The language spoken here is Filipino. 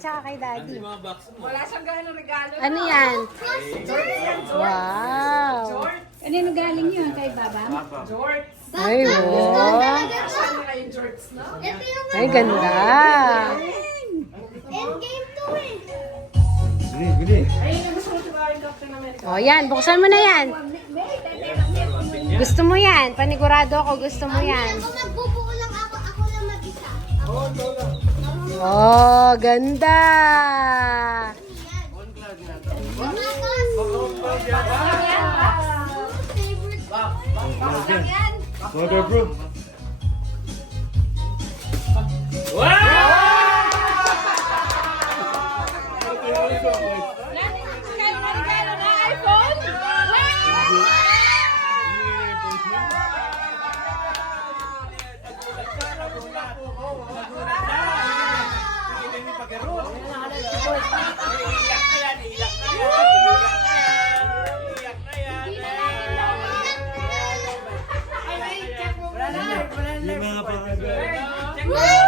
tsaka kay daddy. Mga box mo. Wala siyang gano'ng regalo. Ano yan? Wow. Ano yung galing yun kay Baba? George. Ay, wow. Saan na kayong George, no? Ito yung Ay, ganda. endgame to eh. Ay, gusto mo si Barry Captain America. O, yan. Buksan mo na yan. Gusto mo yan. Panigurado ako, gusto mo yan. Ako magbubuo lang ako. Ako lang mag-isa. Oh, ganda. Waterproof. Woo!